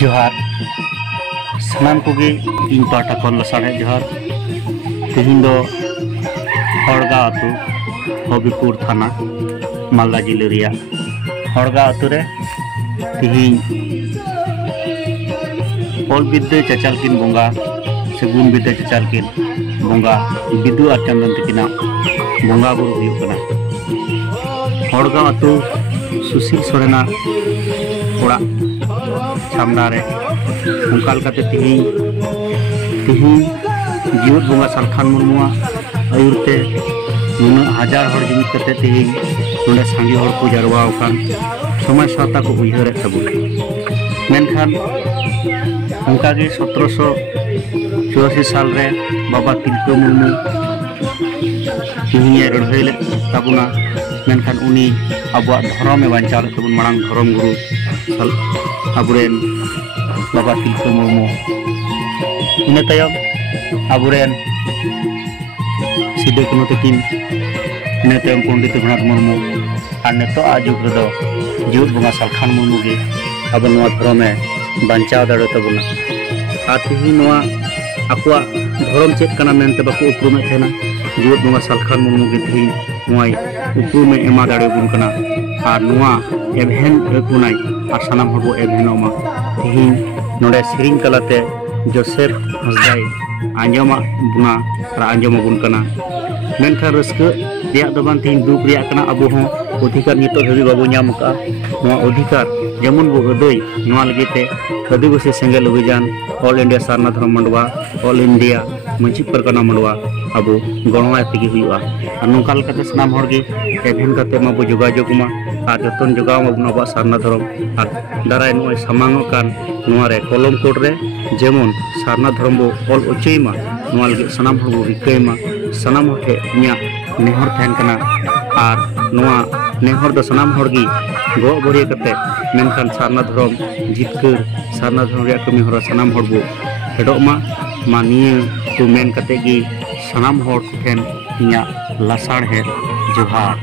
जोहार सानाम कोगे इन पाटा कौन लसाड़े जोहार तेहिं दो हड़गा आतु हबिपुर थाना मालदा जिले रिया हड़गा आतु रे तेहिं ओल बिद्दे चचाल किन बोंगा से गुण बिद्दे चचाल किन बोंगा बिदु आर चंदन तकिना बोंगा बुरु हुयुग कना हड़गा आतु सुशील सोरेना ओड़ा सामना रे उनका लकाते तिहिं जीवत बोंगा सालखान मुर्मुआ आयुरते नुना हजार हर जुमित कते तिहिं नोडे सांगी हर को जारवा ओकान समय साता को उयहरे तबु मेनखान उनका गे 1784 साल रे बाबा तिलका मुर्मू तिहिं रड़हई ले तबुना मेनखान उनी आबुआ धर्म बांचाव तबुन मांग धर्म गुरु आबुरेन बाबा तिलका मुर्मू इन तायम आबुरेन सिदो कान्हू तकिन इन तायम पंडित रघुनाथ मुर्मू और नितो जुग रेदो जीवत बोंगा सालखान मुर्मू गे अब नोआ धर्म बांचाव दाड़े तबुना आर तिहिं नोआ आकुआ धर्म चेक कना मेनते बाको उपरुमे थेना जीवत बोंगा सालखान मुर्मू गे तिहिं नोआई उपरुमे एमा दाड़े बुन कना और नोआ एभेन रकुनाई और सानाम हबो एभेनोमा तिहिं नोडे सेरिंग कलाते जोसेफ हसदाई आंजमा बुना और आंजमा बुन कना मेनखान रस्क रिया दबान तिहिं दुख रिया कना अबो हों अधिकार नितो हबी बाबो नाम का नोआ अधिकार जेमन बो हदई नोआ लगेते आदिवासी सेंगेल अभियान ऑल इंडिया सारना धर्म मंडवा ऑल इंडिया मंची परगना मंडवा अब गणवा तेगे हुआ और नौका लकाते सानाम हर गे एभेन काते माबो जोगाजोगमा और जतन जोगाव माबो नोआ सारना धर्म और दाराय नोय सामांग कान नोआ रे कलम कोड रे जेमन सारना धर्म बो ऑल उचयमा नोआ लगे सानाम हर बो रिकयमा सानाम हर इन्या नेहर थान कना और नोआ नेहर दो सानाम हर गे गो बरिया कते मेनखान सारना धर्म जितकर सारना धर्म रे कमी हरा सानाम हर बो हेडोमा मानिया को मेन कते गे सानाम हर ठेन इन्या लासाड़ है जोहार।